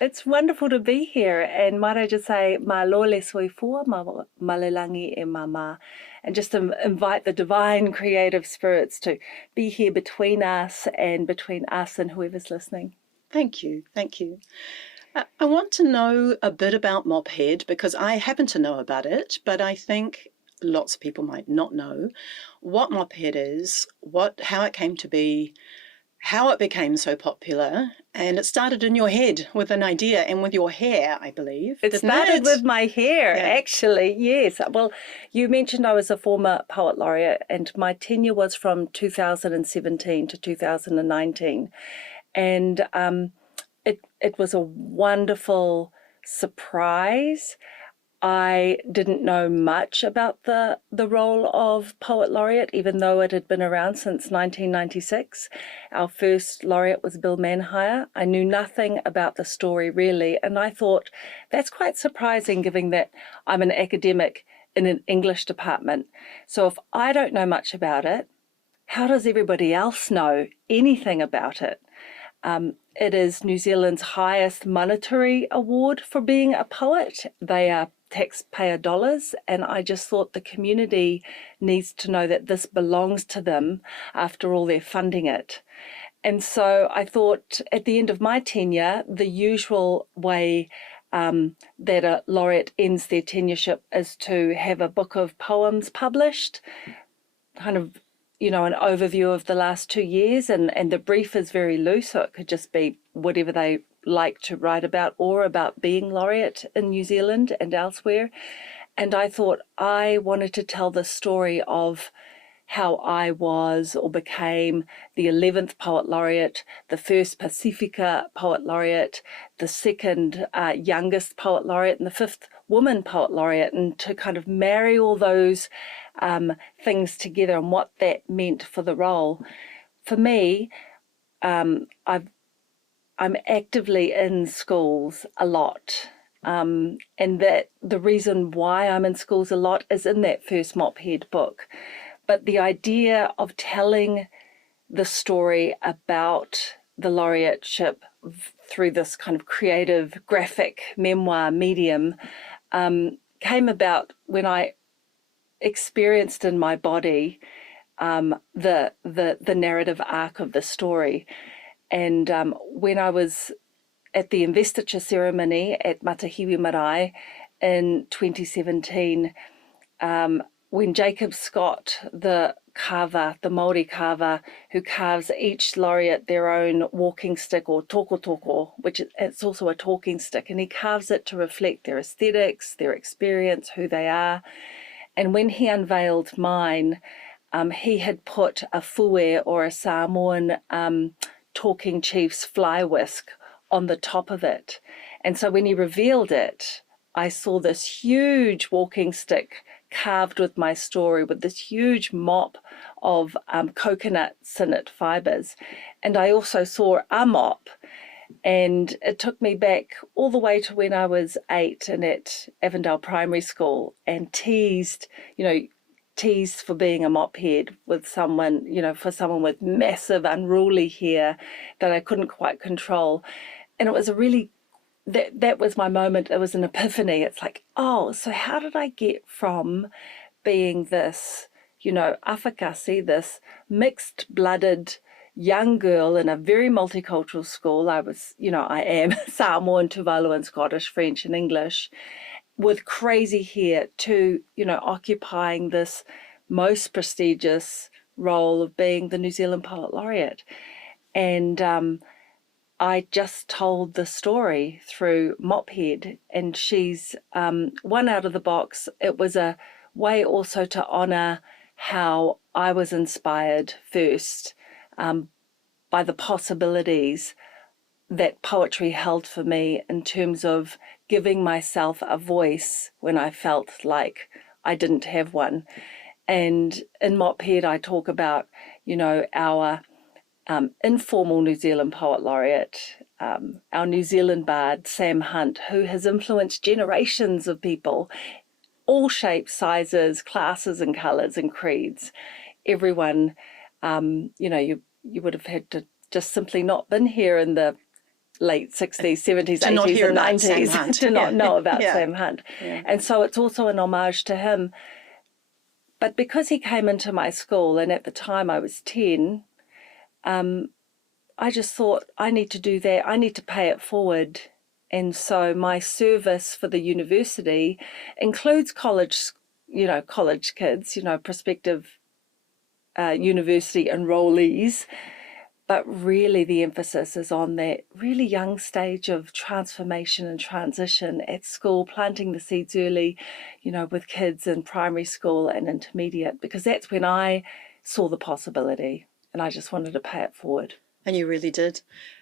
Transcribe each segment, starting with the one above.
It's wonderful to be here, and might I just say, ma lole soifua, ma malelangi e mama, and just invite the divine creative spirits to be here between us and whoever's listening. Thank you. Thank you. I want to know a bit about Mophead because I happen to know about it, but I think lots of people might not know what Mophead is, how it came to be, how it became so popular, and it started in your head with an idea and with your hair, I believe, It didn't started it? with my hair, Yeah. actually, yes. Well, you mentioned I was a former poet laureate, and my tenure was from 2017 to 2019. And it was a wonderful surprise. I didn't know much about the role of poet laureate, even though it had been around since 1996. Our first laureate was Bill Manhire. I knew nothing about the story really, and I thought that's quite surprising given that I'm an academic in an English department. So if I don't know much about it, how does everybody else know anything about it? It is New Zealand's highest monetary award for being a poet. They are taxpayer dollars, and I just thought the community needs to know that this belongs to them after all they're funding it. And so I thought at the end of my tenure, the usual way that a laureate ends their tenureship is to have a book of poems published, kind of an overview of the last 2 years, and the brief is very loose, so it could just be whatever they like to write about or about being laureate in New Zealand and elsewhere. And I thought I wanted to tell the story of how I was or became the 11th poet laureate, the first Pacifica poet laureate, the second youngest poet laureate, and the fifth woman poet laureate, and to kind of marry all those things together and what that meant for the role. For me, I'm actively in schools a lot. And that the reason why I'm in schools a lot is in that first Mophead book. But the idea of telling the story about the laureateship through this kind of creative graphic memoir medium came about when I experienced in my body the narrative arc of the story. And when I was at the investiture ceremony at Matahiwi Marae in 2017, when Jacob Scott, the carver, the Māori carver, who carves each laureate their own walking stick or toko toko, which it's also a talking stick, and he carves it to reflect their aesthetics, their experience, who they are. And when he unveiled mine, he had put a fue or a Samoan talking chief's fly whisk on the top of it. And so when he revealed it, I saw this huge walking stick carved with my story, with this huge mop of coconut sinnet fibres. And I also saw a mop, and it took me back all the way to when I was 8 and at Avondale Primary School, and teased for being a mophead with someone, for someone with massive unruly hair that I couldn't quite control. And it was a really, that was my moment. It was an epiphany. It's like, oh, so how did I get from being this, awhakasi, this mixed-blooded young girl in a very multicultural school. I am Samoan, Tuvaluan, Scottish, French, and English, with crazy hair, to, occupying this most prestigious role of being the New Zealand Poet Laureate. And I just told the story through Mophead, and she's one out of the box. It was a way also to honour how I was inspired first by the possibilities that poetry held for me in terms of giving myself a voice when I felt like I didn't have one. And in Mophead, I talk about, our informal New Zealand Poet Laureate, our New Zealand bard, Sam Hunt, who has influenced generations of people, all shapes, sizes, classes and colours and creeds. Everyone, you would have had to just simply not been here in the late 60s, 70s, To not 80s hear and about Sam 90s Hunt. to not Yeah. know about Yeah. Sam Hunt. Yeah. And so it's also an homage to him. But because he came into my school, and at the time I was 10, I just thought, I need to do that. I need to pay it forward. And so my service for the university includes college kids, prospective university enrollees. But really the emphasis is on that really young stage of transformation and transition at school, planting the seeds early, with kids in primary school and intermediate, because that's when I saw the possibility and I just wanted to pay it forward. And you really did.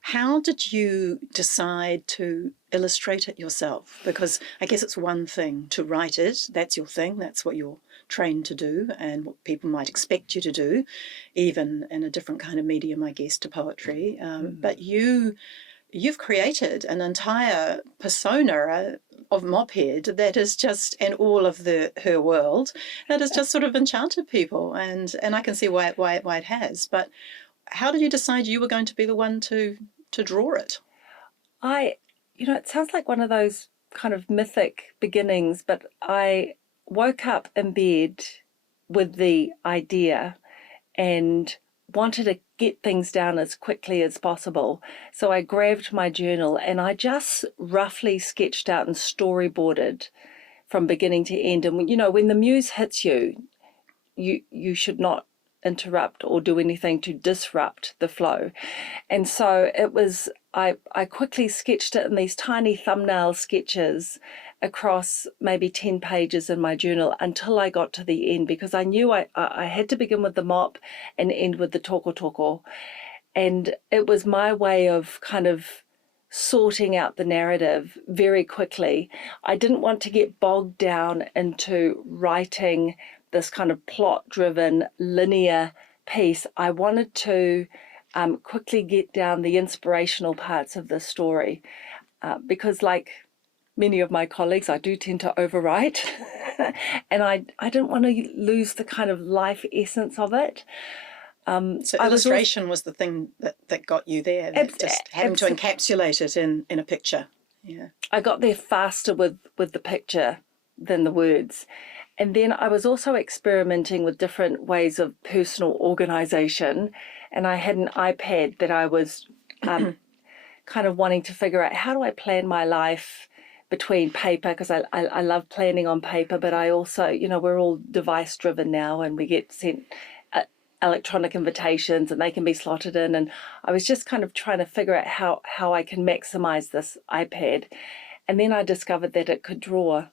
How did you decide to illustrate it yourself? Because I guess it's one thing to write it. That's your thing. That's what you're trained to do and what people might expect you to do, even in a different kind of medium, I guess, to poetry. But you've created an entire persona of Mophead that is just, and all of her world, that has just sort of enchanted people. And I can see why it has. But how did you decide you were going to be the one to draw it? It sounds like one of those kind of mythic beginnings, but I woke up in bed with the idea and wanted to get things down as quickly as possible. So I grabbed my journal and I just roughly sketched out and storyboarded from beginning to end. And when the muse hits you, you should not interrupt or do anything to disrupt the flow. And so I quickly sketched it in these tiny thumbnail sketches across maybe 10 pages in my journal until I got to the end, because I knew I had to begin with the mop and end with the toko toko. And it was my way of kind of sorting out the narrative very quickly. I didn't want to get bogged down into writing this kind of plot-driven linear piece. I wanted to quickly get down the inspirational parts of the story, because like many of my colleagues, I do tend to overwrite and I didn't want to lose the kind of life essence of it. So illustration was the thing that got you there, just having to encapsulate it in a picture. Yeah, I got there faster with the picture than the words. And then I was also experimenting with different ways of personal organization. And I had an iPad that I was kind of wanting to figure out, how do I plan my life between paper, because I love planning on paper, but I also, we're all device driven now and we get sent electronic invitations and they can be slotted in. And I was just kind of trying to figure out how I can maximize this iPad. And then I discovered that it could draw.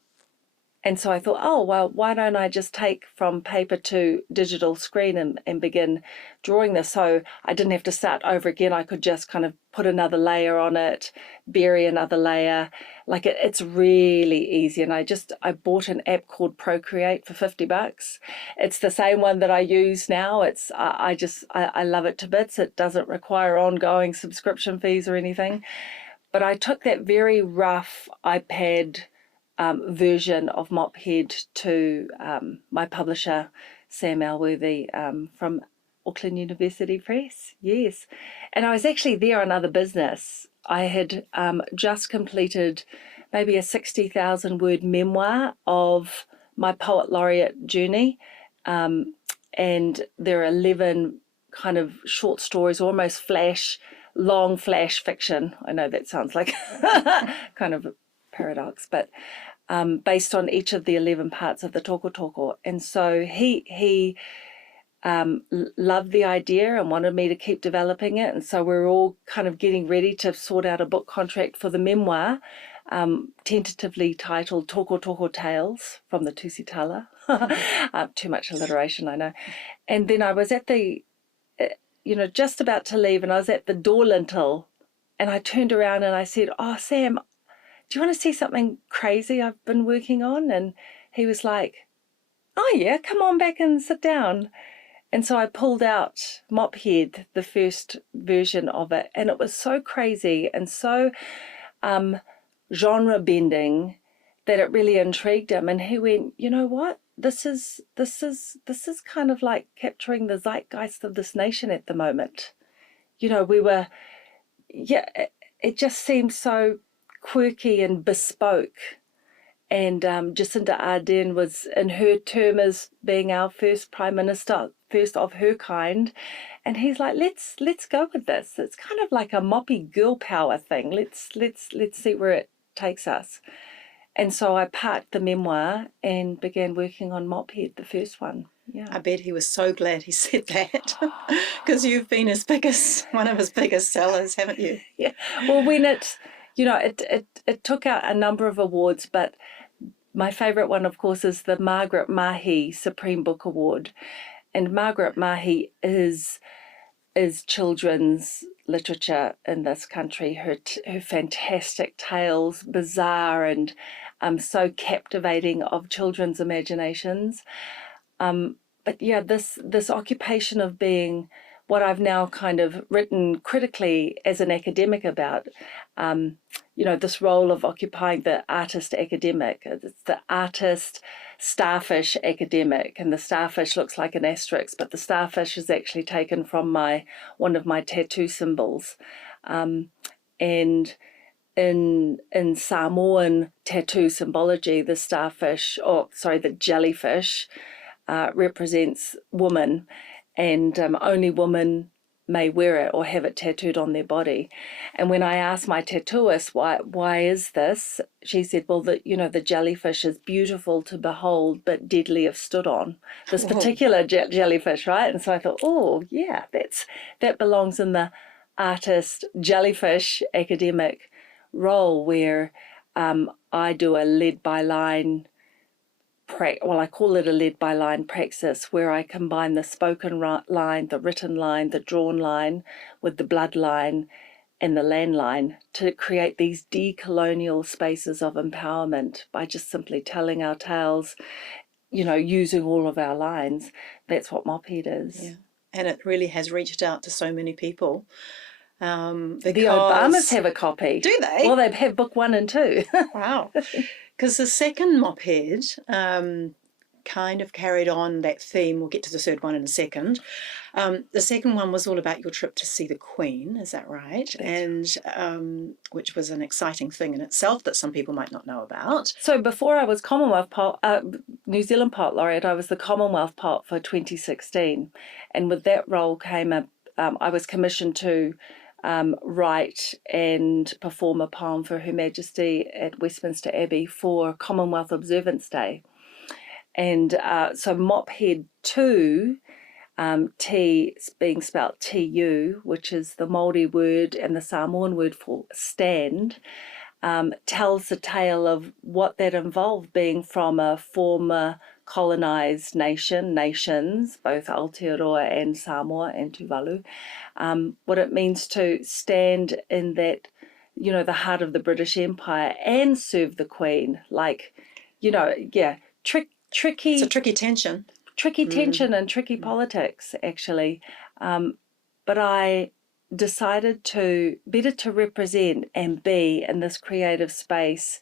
And so I thought, oh, well, why don't I just take from paper to digital screen and begin drawing this? So I didn't have to start over again. I could just kind of put another layer on it, bury another layer. Like it's really easy. And I bought an app called Procreate for $50. It's the same one that I use now. I love it to bits. It doesn't require ongoing subscription fees or anything. But I took that very rough iPad version of Mophead to my publisher, Sam Elworthy, from Auckland University Press. Yes. And I was actually there on other business. I had just completed maybe a 60,000 word memoir of my poet laureate journey. And there are 11 kind of short stories, almost long flash fiction. I know that sounds like kind of a paradox, but based on each of the 11 parts of the toko toko. And so he loved the idea and wanted me to keep developing it. And so we're all kind of getting ready to sort out a book contract for the memoir, tentatively titled Toko Toko Tales from the Tusitala. Too much alliteration, I know. And then I was at the, just about to leave, and I was at the door lintel, and I turned around and I said, oh, Sam, do you want to see something crazy I've been working on? And he was like, oh yeah, come on back and sit down. And so I pulled out Mophead, the first version of it, and it was so crazy and so genre bending that it really intrigued him. And he went, you know what? This is kind of like capturing the zeitgeist of this nation at the moment. We were, yeah. it just seemed so quirky and bespoke. And Jacinda Ardern was in her term as being our first Prime Minister, first of her kind. And he's like, let's go with this. It's kind of like a moppy girl power thing. Let's see where it takes us. And so I parked the memoir and began working on Mophead, the first one. Yeah. I bet he was so glad he said that, because you've been one of his biggest sellers, haven't you? Yeah. Well, when it took out a number of awards, but my favourite one, of course, is the Margaret Mahy Supreme Book Award. And Margaret Mahy is children's literature in this country. Her fantastic tales, bizarre and so captivating of children's imaginations. But yeah, this occupation of being what I've now kind of written critically as an academic about, this role of occupying the artist academic. It's the artist starfish academic, and the starfish looks like an asterisk, but the starfish is actually taken from one of my tattoo symbols. And in Samoan tattoo symbology, the jellyfish represents woman, and only women may wear it or have it tattooed on their body. And when I asked my tattooist why is this, she said, well, the jellyfish is beautiful to behold but deadly if stood on. This particular jellyfish, right? And so I thought, oh yeah, that belongs in the artist jellyfish academic role, where I do a lead by line. I call it a lead by line praxis, where I combine the spoken line, the written line, the drawn line with the blood line and the land line to create these decolonial spaces of empowerment by just simply telling our tales, using all of our lines. That's what Mophead is. Yeah. And it really has reached out to so many people. The Obamas have a copy. Do they? Well, they have book 1 and 2. Wow. Because the second Mophead kind of carried on that theme. We'll get to the third one in a second. The second one was all about your trip to see the Queen, is that right? And which was an exciting thing in itself that some people might not know about. So before I was New Zealand Poet Laureate, I was the Commonwealth Poet for 2016. And with that role came I was commissioned to write and perform a poem for Her Majesty at Westminster Abbey for Commonwealth Observance Day. And so Mophead 2, T being spelt T-U, which is the Māori word and the Samoan word for stand, tells the tale of what that involved, being from a former colonised nations, both Aotearoa and Samoa and Tuvalu, what it means to stand in that, the heart of the British Empire and serve the Queen, tricky. It's a tricky tension. Tricky tension and tricky politics, actually. But I decided better to represent and be in this creative space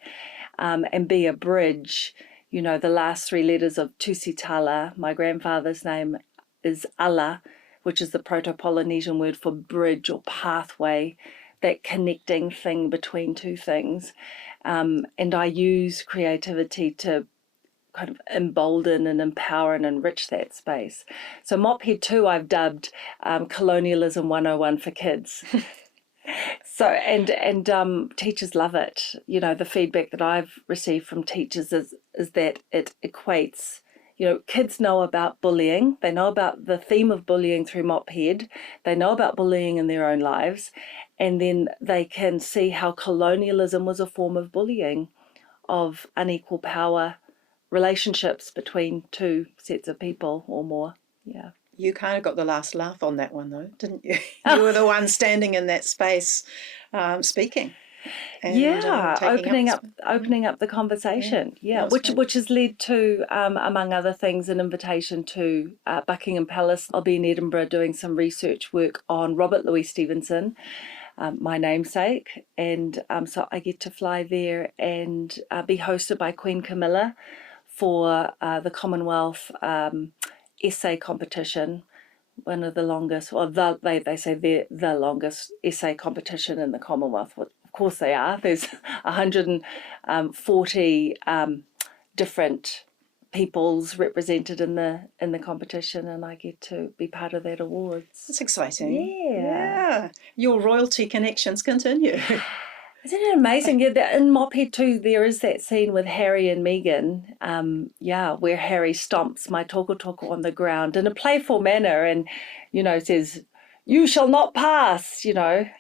and be a bridge. The last 3 letters of Tusitala, my grandfather's name is Ala, which is the Proto-Polynesian word for bridge or pathway, that connecting thing between two things. And I use creativity to kind of embolden and empower and enrich that space. So Mophead 2 I've dubbed Colonialism 101 for kids. So and teachers love it. The feedback that I've received from teachers is that it equates. Kids know about bullying. They know about the theme of bullying through Mophead. They know about bullying in their own lives. And then they can see how colonialism was a form of bullying, of unequal power relationships between 2 sets of people or more. Yeah. You kind of got the last laugh on that one, though, didn't you? You were the one standing in that space speaking. And, opening up the conversation. Yeah, which has led to, among other things, an invitation to Buckingham Palace. I'll be in Edinburgh doing some research work on Robert Louis Stevenson, my namesake, and so I get to fly there and be hosted by Queen Camilla for the Commonwealth essay competition, one of the longest, well, they say they're the longest essay competition in the Commonwealth. Well, of course they are. There's 140 different peoples represented in the competition, and I get to be part of that awards. That's exciting. Yeah. Your royalty connections continue. Isn't it amazing? Yeah, in Mophead too, there is that scene with Harry and Meghan, where Harry stomps my toko on the ground in a playful manner and, says, "You shall not pass,"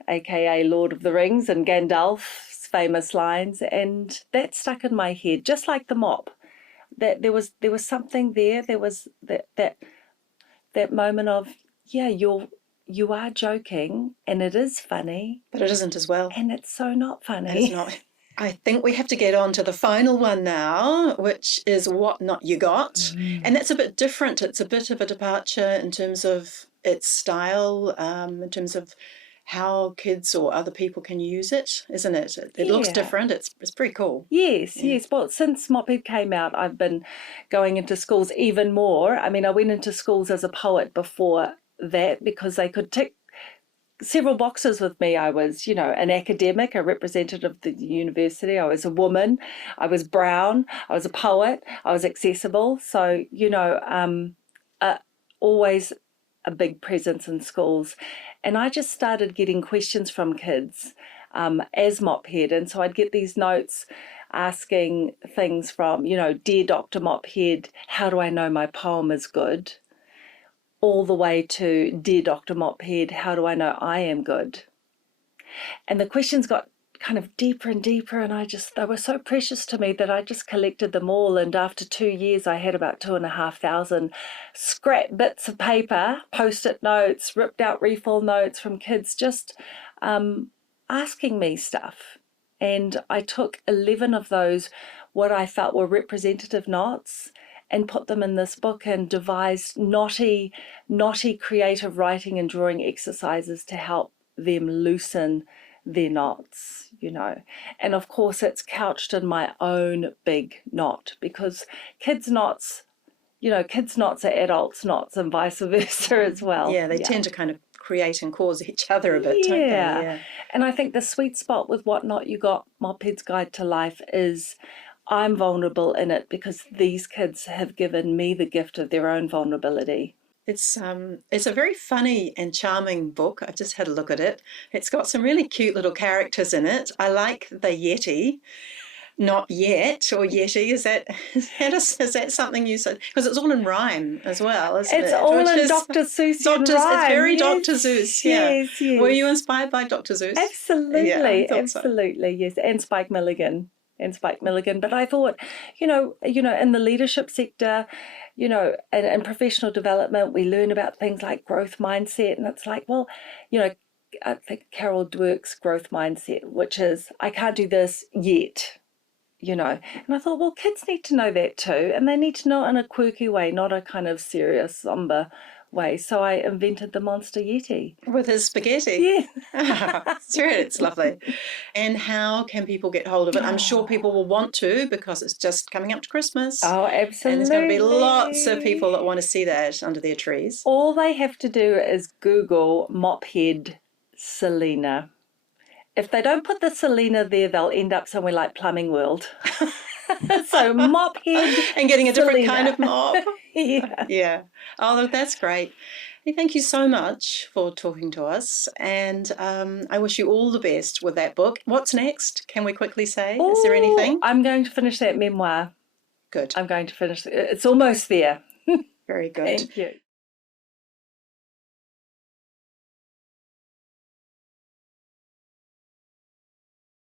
aka Lord of the Rings and Gandalf's famous lines. And that stuck in my head, just like the mop. That there was something there. There was that moment of, you are joking and it is funny. But it isn't as well. And it's so not funny. And it's not. I think we have to get on to the final one now, which is What Not You Got. And that's a bit different. It's a bit of a departure in terms of its style, in terms of how kids or other people can use it, isn't it? It looks different. It's pretty cool. Yes. Well, since Mophead came out, I've been going into schools even more. I mean, I went into schools as a poet before that because they could tick several boxes with me. I was, an academic, a representative of the university. I was a woman. I was brown. I was a poet. I was accessible. So, always a big presence in schools. And I just started getting questions from kids as Mophead. And so I'd get these notes asking things from, "Dear Dr. Mophead, how do I know my poem is good?" all the way to, "Dear Dr. Mophead, how do I know I am good?" And the questions got kind of deeper and deeper, and they were so precious to me that I just collected them all. And after 2 years, I had about 2,500 scrap bits of paper, post-it notes, ripped out refill notes from kids just asking me stuff. And I took 11 of those, what I felt were representative knots, and put them in this book and devised naughty creative writing and drawing exercises to help them loosen their knots, And of course, it's couched in my own big knot, because kids' knots are adults' knots and vice versa as well. Yeah, they tend to kind of create and cause each other a bit, don't they? Yeah. And I think the sweet spot with What Not You Got, Mophead's Guide to Life, is I'm vulnerable in it because these kids have given me the gift of their own vulnerability. It's a very funny and charming book. I've just had a look at it. It's got some really cute little characters in it. I like the Yeti. Not yet, or Yeti. Is that something you said? Because it's all in rhyme as well, isn't it? It's all in Dr. Seussian rhyme. It's very Dr. Seuss, yeah. Yes. Were you inspired by Dr. Seuss? Absolutely, yeah, absolutely, so. Yes, and Spike Milligan. But I thought, in the leadership sector, in professional development, we learn about things like growth mindset. And it's like, well, I think Carol Dweck's growth mindset, which is, I can't do this yet, And I thought, well, kids need to know that too. And they need to know it in a quirky way, not a kind of serious, somber way. So I invented the Monster Yeti. With his spaghetti. Yeah. It's lovely. And how can people get hold of it? I'm sure people will want to, because it's just coming up to Christmas. Oh, absolutely. And there's going to be lots of people that want to see that under their trees. All they have to do is Google Mophead Selina. If they don't put the Selina there, they'll end up somewhere like Plumbing World. So Mophead and getting a different Selina. kind of mop. Yeah. Oh, that's great. Hey, thank you so much for talking to us, and I wish you all the best with that book. What's next? Can we quickly say? Is there anything? I'm going to finish that memoir. Good. I'm going to finish it. It's almost there. Very good. Thank you.